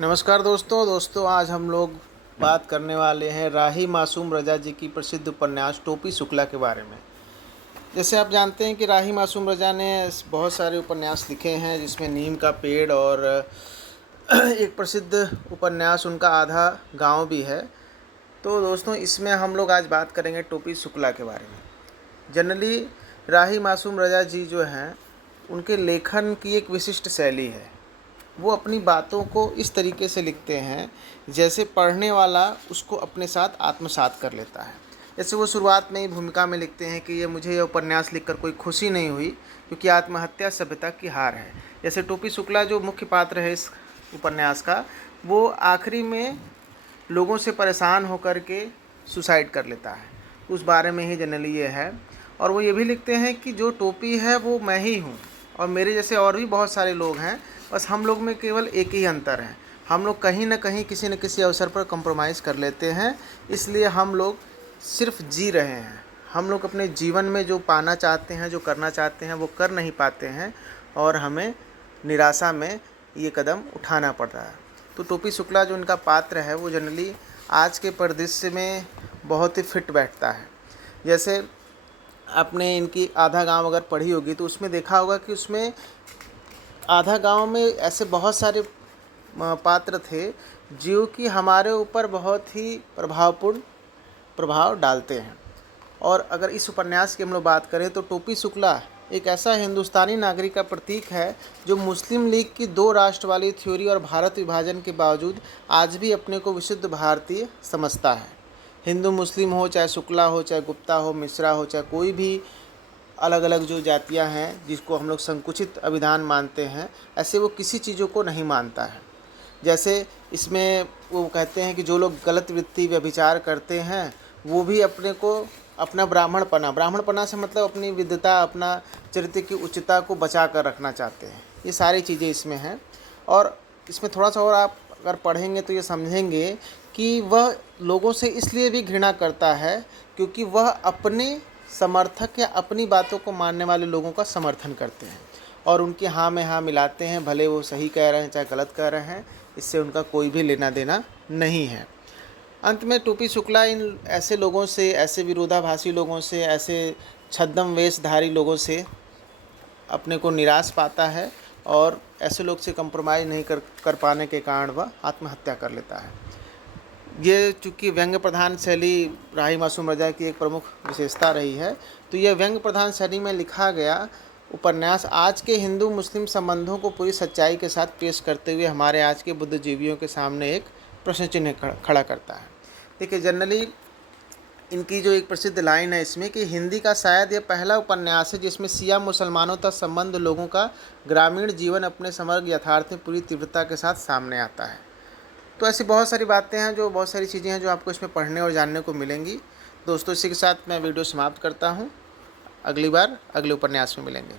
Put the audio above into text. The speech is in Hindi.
नमस्कार दोस्तों आज हम लोग बात करने वाले हैं राही मासूम रज़ा जी की प्रसिद्ध उपन्यास टोपी शुक्ला के बारे में। जैसे आप जानते हैं कि राही मासूम रज़ा ने बहुत सारे उपन्यास लिखे हैं, जिसमें नीम का पेड़ और एक प्रसिद्ध उपन्यास उनका आधा गांव भी है। तो दोस्तों इसमें हम लोग आज बात करेंगे टोपी शुक्ला के बारे में। जनरली राही मासूम रज़ा जी जो हैं, उनके लेखन की एक विशिष्ट शैली है। वो अपनी बातों को इस तरीके से लिखते हैं जैसे पढ़ने वाला उसको अपने साथ आत्मसात कर लेता है। जैसे वो शुरुआत में ही भूमिका में लिखते हैं कि मुझे यह उपन्यास लिखकर कोई खुशी नहीं हुई, क्योंकि आत्महत्या सभ्यता की हार है। जैसे टोपी शुक्ला जो मुख्य पात्र है इस उपन्यास का, वो आखिरी में लोगों से परेशान होकर के सुसाइड कर लेता है। उस बारे में ही जनरली ये है। और वो ये भी लिखते हैं कि जो टोपी है वो मैं ही हूँ, और मेरे जैसे और भी बहुत सारे लोग हैं, बस हम लोग में केवल एक ही अंतर है, हम लोग कहीं ना कहीं किसी न किसी अवसर पर कंप्रोमाइज़ कर लेते हैं। इसलिए हम लोग सिर्फ जी रहे हैं। हम लोग अपने जीवन में जो पाना चाहते हैं, जो करना चाहते हैं, वो कर नहीं पाते हैं, और हमें निराशा में ये कदम उठाना पड़ रहा है। तो टोपी शुक्ला जो उनका पात्र है, वो जनरली आज के परिदृश्य में बहुत ही फिट बैठता है। जैसे आपने इनकी आधा गांव अगर पढ़ी होगी तो उसमें देखा होगा कि उसमें आधा गांव में ऐसे बहुत सारे पात्र थे जो कि हमारे ऊपर बहुत ही प्रभावपूर्ण प्रभाव डालते हैं। और अगर इस उपन्यास की हम लोग बात करें तो टोपी शुक्ला एक ऐसा हिंदुस्तानी नागरिक का प्रतीक है जो मुस्लिम लीग की दो राष्ट्र वाली थ्योरी और भारत विभाजन के बावजूद आज भी अपने को विशुद्ध भारतीय समझता है। हिंदू मुस्लिम हो, चाहे शुक्ला हो, चाहे गुप्ता हो, मिश्रा हो, चाहे कोई भी अलग अलग जो जातियां हैं जिसको हम लोग संकुचित अभिधान मानते हैं, ऐसे वो किसी चीज़ों को नहीं मानता है। जैसे इसमें वो कहते हैं कि जो लोग गलत वृत्ति व्यभिचार करते हैं वो भी अपने को अपना ब्राह्मणपना से मतलब अपनी विद्वता, अपना चरित्र की उच्चता को बचा कर रखना चाहते हैं। ये सारी चीज़ें इसमें हैं। और इसमें थोड़ा सा और आप अगर पढ़ेंगे तो ये समझेंगे कि वह लोगों से इसलिए भी घृणा करता है क्योंकि वह अपने समर्थक या अपनी बातों को मानने वाले लोगों का समर्थन करते हैं और उनके हाँ में हाँ मिलाते हैं, भले वो सही कह रहे हैं चाहे गलत कह रहे हैं, इससे उनका कोई भी लेना देना नहीं है। अंत में टोपी शुक्ला इन ऐसे लोगों से, ऐसे विरोधाभासी लोगों से, ऐसे छद्म वेशधारी लोगों से अपने को निराश पाता है और ऐसे लोग से कंप्रोमाइज़ नहीं कर पाने के कारण वह आत्महत्या कर लेता है। ये चूँकि व्यंग्य प्रधान शैली राही मासूम रज़ा की एक प्रमुख विशेषता रही है, तो यह व्यंग्य प्रधान शैली में लिखा गया उपन्यास आज के हिंदू मुस्लिम संबंधों को पूरी सच्चाई के साथ पेश करते हुए हमारे आज के बुद्धिजीवियों के सामने एक प्रश्न चिन्ह खड़ा करता है। देखिए, जनरली इनकी जो एक प्रसिद्ध लाइन है इसमें कि हिंदी का शायद यह पहला उपन्यास है जिसमें शिया मुसलमानों तक संबंध लोगों का ग्रामीण जीवन अपने समग्र यथार्थ में पूरी तीव्रता के साथ सामने आता है। तो ऐसी बहुत सारी बातें हैं, जो बहुत सारी चीज़ें हैं जो आपको इसमें पढ़ने और जानने को मिलेंगी। दोस्तों, इसी के साथ मैं वीडियो समाप्त करता हूँ। अगली बार अगले उपन्यास में मिलेंगे।